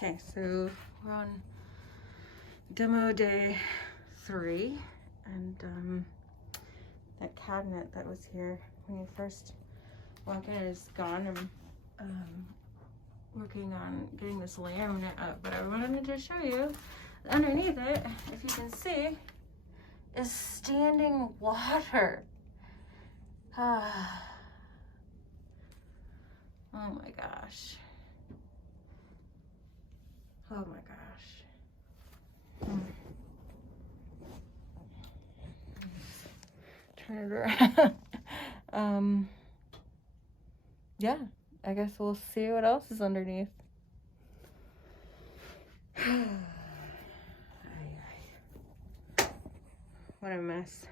Okay, so we're on demo day 3, and that cabinet that was here when you first walk in is gone. I'm working on getting this laminate up, but I wanted to show you underneath it, if you can see, is standing water. Oh my gosh. Oh my gosh. Turn it around. Yeah, I guess we'll see what else is underneath. What a mess.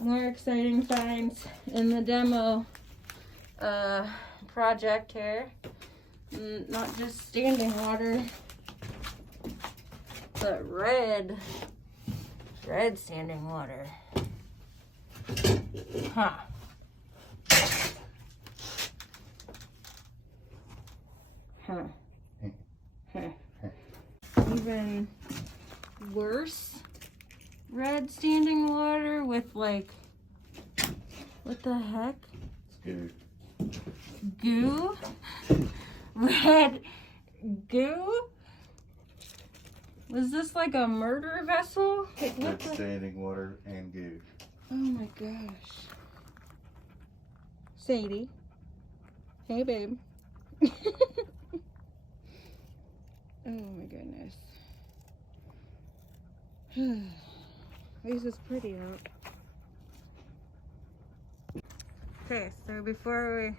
More exciting finds in the demo project here. Not just standing water, but red standing water. Huh. Even worse, red standing water with like, what the heck? Goo. Goo? Red goo? Was this like a murder vessel? Red standing water and goo. Oh my gosh. Sadie. Hey, babe. Oh my goodness. This is pretty out. Okay, so before we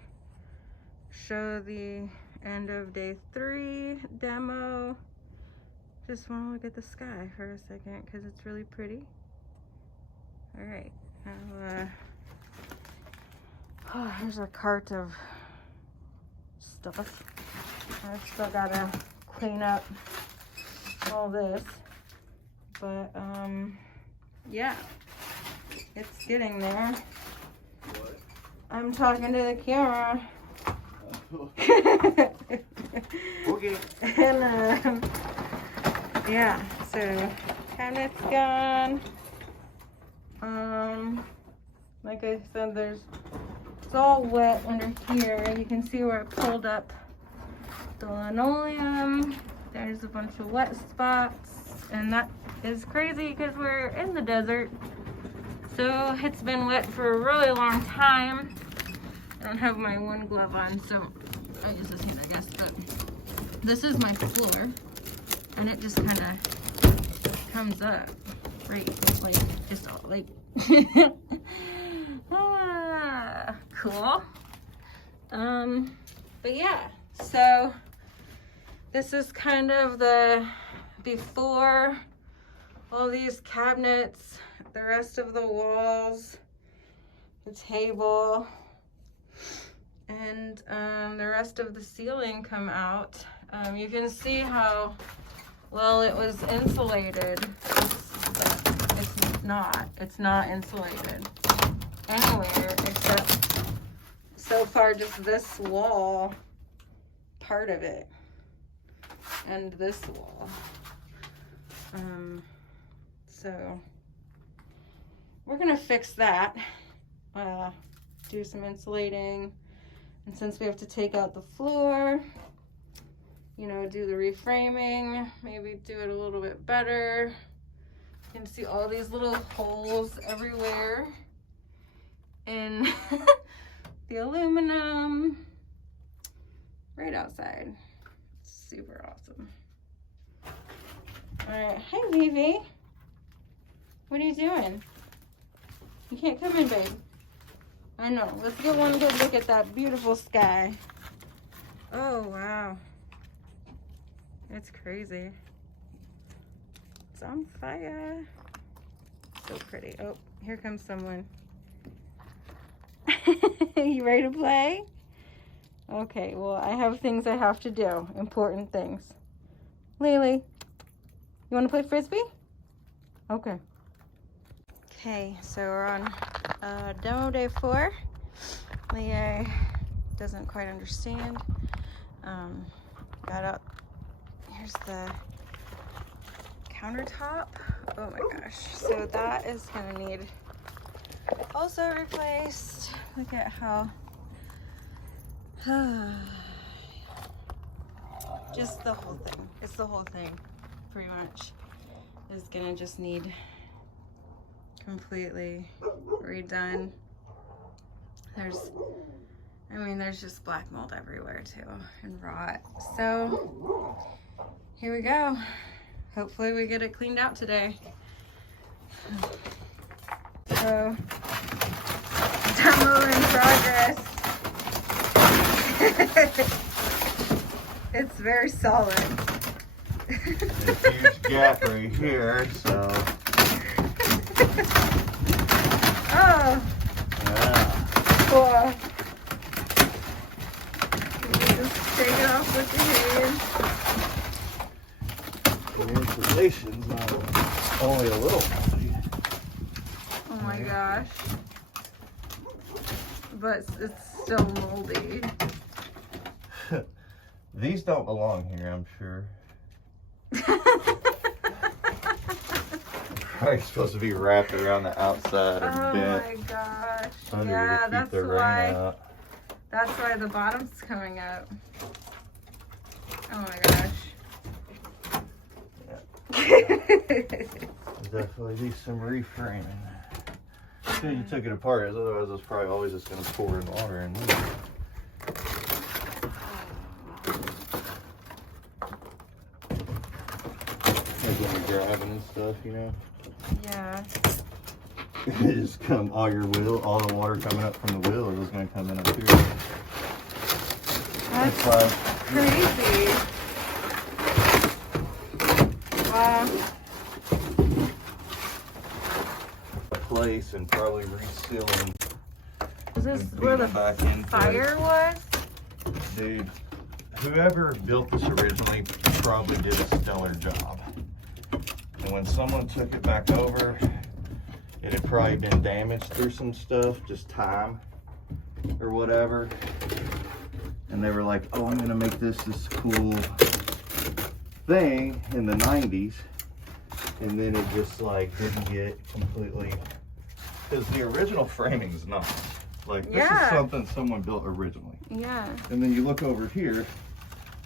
show the end of day 3 demo, just want to look at the sky for a second because it's really pretty. All right, now here's a cart of stuff. I've still gotta clean up all this, but yeah, it's getting there. What? I'm talking to the camera. Okay. And yeah, so cabinet's gone. Like I said, it's all wet under here. You can see where it pulled up the linoleum. There's a bunch of wet spots, and that is crazy because we're in the desert. So it's been wet for a really long time. I don't have my one glove on, so I use this hand, I guess. But this is my floor, and it just kind of comes up, right? Like, just all like, cool. But yeah, so this is kind of the before. All these cabinets, the rest of the walls, the table, and the rest of the ceiling come out. You can see how well it was insulated. It's not insulated anywhere except so far just this wall, part of it, and this wall. So we're gonna fix that, do some insulating, and since we have to take out the floor, you know, do the reframing, maybe do it a little bit better. You can see all these little holes everywhere in the aluminum right outside. Super awesome. All right, hi Vivi. What are you doing? You can't come in, babe. I know. Let's get one good look at that beautiful sky. Oh, wow. It's crazy. It's on fire. So pretty. Oh, here comes someone. You ready to play? Okay, well, I have things I have to do. Important things. Lily, you want to play Frisbee? Okay. Okay, so we're on demo day 4. Leah doesn't quite understand Got out. Here's the countertop. Oh my gosh. So that is gonna need also replaced. Look at how just the whole thing. It's the whole thing pretty much is gonna just need completely redone. There's just black mold everywhere too and rot. So here we go. Hopefully we get it cleaned out today. So demo in progress. It's very solid. There's a huge gap right here, so. Oh. Yeah. Cool. Just take it off with the hand. The insulation's not only a little moldy. Oh my gosh. But it's still moldy. These don't belong here, I'm sure. Probably supposed to be wrapped around the outside or Oh bent my gosh. under Yeah, to keep that's the rain why. out. That's why the bottom's coming up. Oh my gosh. Definitely need some reframing. Good you took it apart, otherwise it's probably always just going to pour in water and leave. Like when you're grabbing and stuff, you know? Yeah. It just come, all the water coming up from the wheel is going to come in up here. That's why crazy. Wow. Place and probably resealing. Is this and where the beating back into it. fire was? Dude, whoever built this originally probably did a stellar job. And when someone took it back over, it had probably been damaged through some stuff, just time or whatever. And they were like, oh, I'm gonna make this cool thing in the 90s. And then it just like didn't get completely, because the original framing is not. Like this is something someone built originally. Yeah. And then you look over here,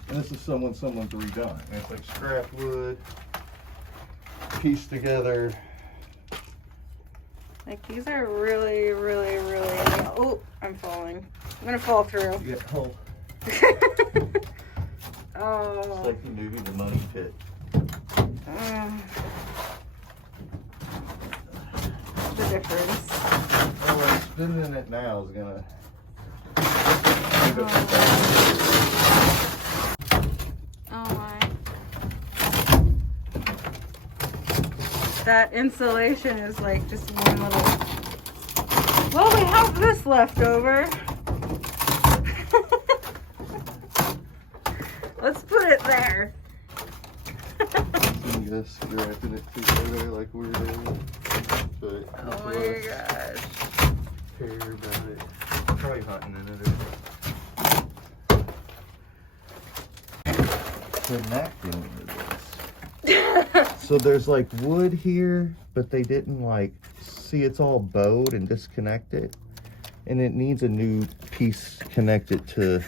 and this is someone's redone. And it's like scrap wood, pieced together. Like these are really, really, really. Oh, I'm falling. I'm gonna fall through. You get hole. Oh. It's like the movie The Money Pit. The difference. Well, spinning it now is gonna. Oh my. That insulation is like just one little. Well, we have this left over. Let's put it there. I'm just scrapping it together like we're doing. But Oh my gosh. care about it. Probably hunting in it. Connecting to this. So there's like wood here, but they didn't like see it's all bowed and disconnected. And it needs a new piece connected to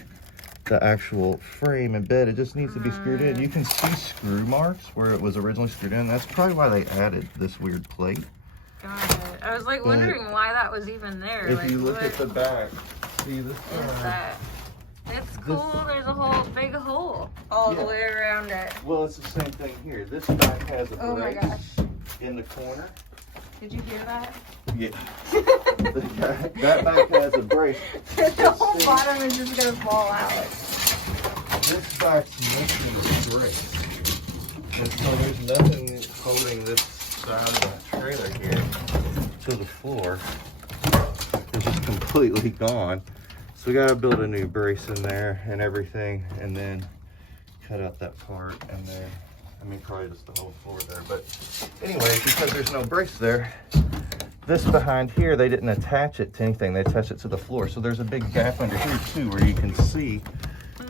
the actual frame and bed. It just needs to be screwed in. You can see screw marks where it was originally screwed in. That's probably why they added this weird plate. Got it. I was like wondering why that was even there. If like, you look what at the back, see this is side. that? It's cool. There's a whole big hole all the way around it. Well, it's the same thing here. This back has a Oh my brace gosh. in the corner. Did you hear that? Yeah. That back has a brace. The whole bottom is just gonna fall out. This back's missing a brace. And so there's nothing holding this side of the trailer here to the floor. It's just completely gone. So we gotta build a new brace in there and everything, and then cut out that part, and then, I mean, probably just the whole floor there. But anyway, because there's no brace there, this behind here, they didn't attach it to anything. They attached it to the floor. So there's a big gap under here too, where you can see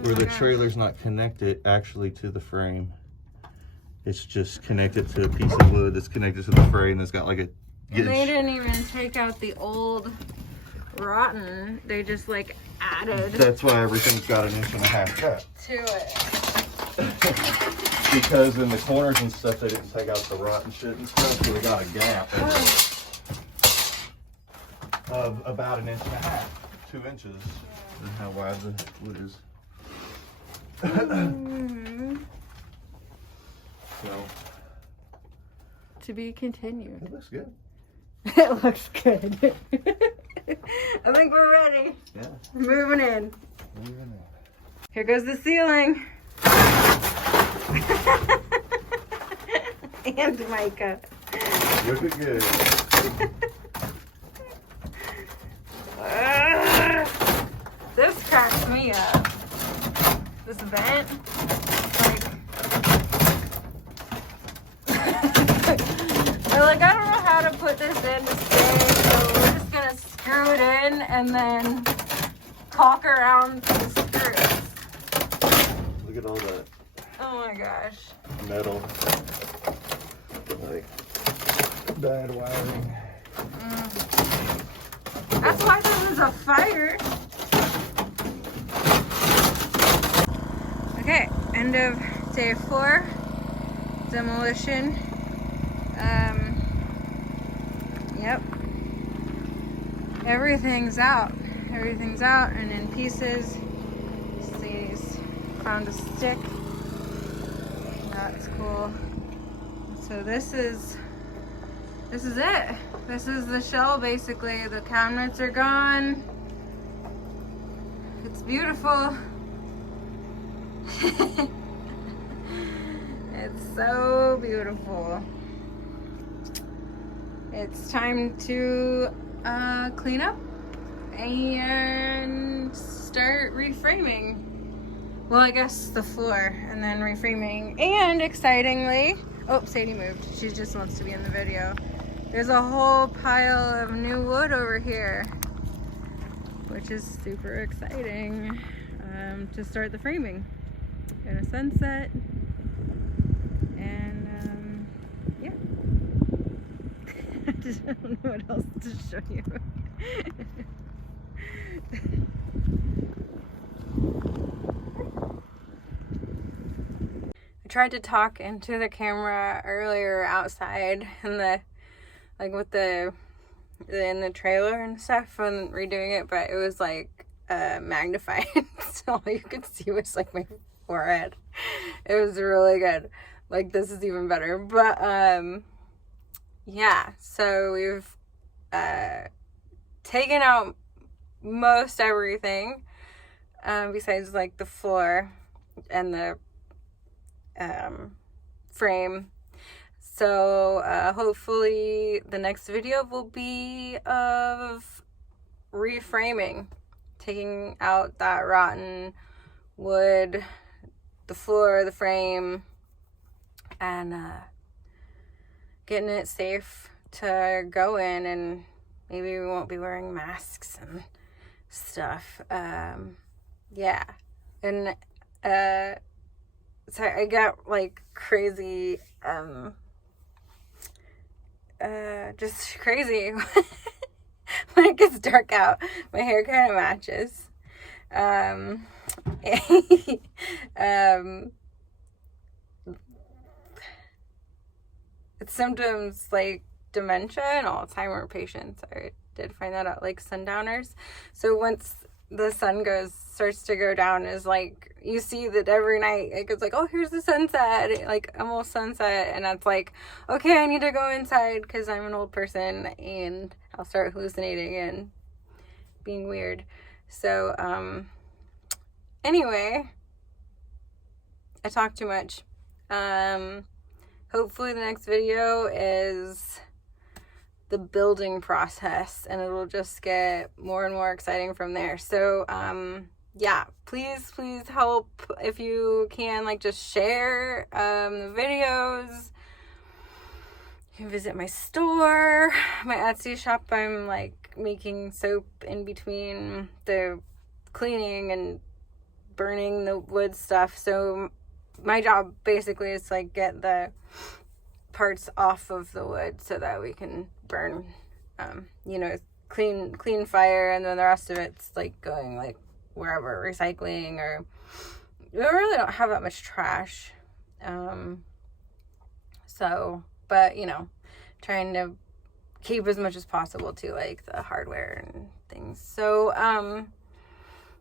where the trailer's not connected actually to the frame. It's just connected to a piece of wood that's connected to the frame that's got like a... And they didn't even take out the old rotten. They just like added... That's why everything's got 1.5 inch cut. To it. Because in the corners and stuff, they didn't take out the rotten shit and stuff, so they got a gap of about 1.5 inches, 2 inches. Is how wide the wood is. So, to be continued. it looks good. It looks good. I think we're ready. Yeah. Moving in. Moving in. Here goes the ceiling. And Micah. Looking good. This cracks me up. This vent, they're like, I don't know how to put this in to stay, so we're just gonna screw it in and then caulk around the screws. Look at all that Oh my gosh. metal, like bad wiring. That's why there was a fire. Okay, end of day 4, demolition. Yep. Everything's out. Everything's out and in pieces. See, found a stick. That's cool. So this is it. This is the shell basically. The cabinets are gone. It's beautiful. It's so beautiful. It's time to clean up and start reframing. Well, I guess the floor and then reframing. And excitingly, oh, Sadie moved. She just wants to be in the video. There's a whole pile of new wood over here, which is super exciting to start the framing. Got a sunset, and yeah. I just don't know what else to show you. I tried to talk into the camera earlier outside in the in the trailer and stuff when redoing it, but it was like magnified, so all you could see was like my forehead. It was really good. Like, this is even better. But yeah, so we've taken out most everything besides like the floor and the frame. So hopefully the next video will be of reframing, taking out that rotten wood, the floor, the frame, and getting it safe to go in, and maybe we won't be wearing masks and stuff. Yeah, and so I got like crazy, just crazy. When it gets dark out, my hair kind of matches. It's symptoms like dementia and Alzheimer patients. I did find that out, like sundowners. So once the sun starts to go down, is like you see that every night. Like, it's like, oh, here's the sunset, like almost sunset, and that's like, okay, I need to go inside because I'm an old person and I'll start hallucinating and being weird. So anyway, I talk too much. Hopefully the next video is the building process, and it'll just get more and more exciting from there. So yeah, please help if you can, like, just share the videos. You can visit my store, my Etsy shop. I'm like making soap in between the cleaning and burning the wood stuff. So my job basically is to like get the parts off of the wood so that we can burn, you know, clean fire, and then the rest of it's like going like wherever, recycling, or we really don't have that much trash. So, but you know, trying to keep as much as possible to like the hardware and things. So,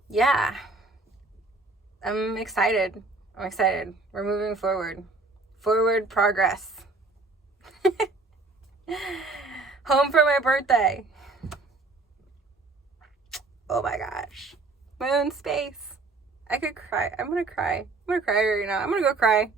yeah, I'm excited. We're moving forward. Forward progress. Home for my birthday. Oh my gosh. My own space. I could cry. I'm gonna cry right now. I'm gonna go cry.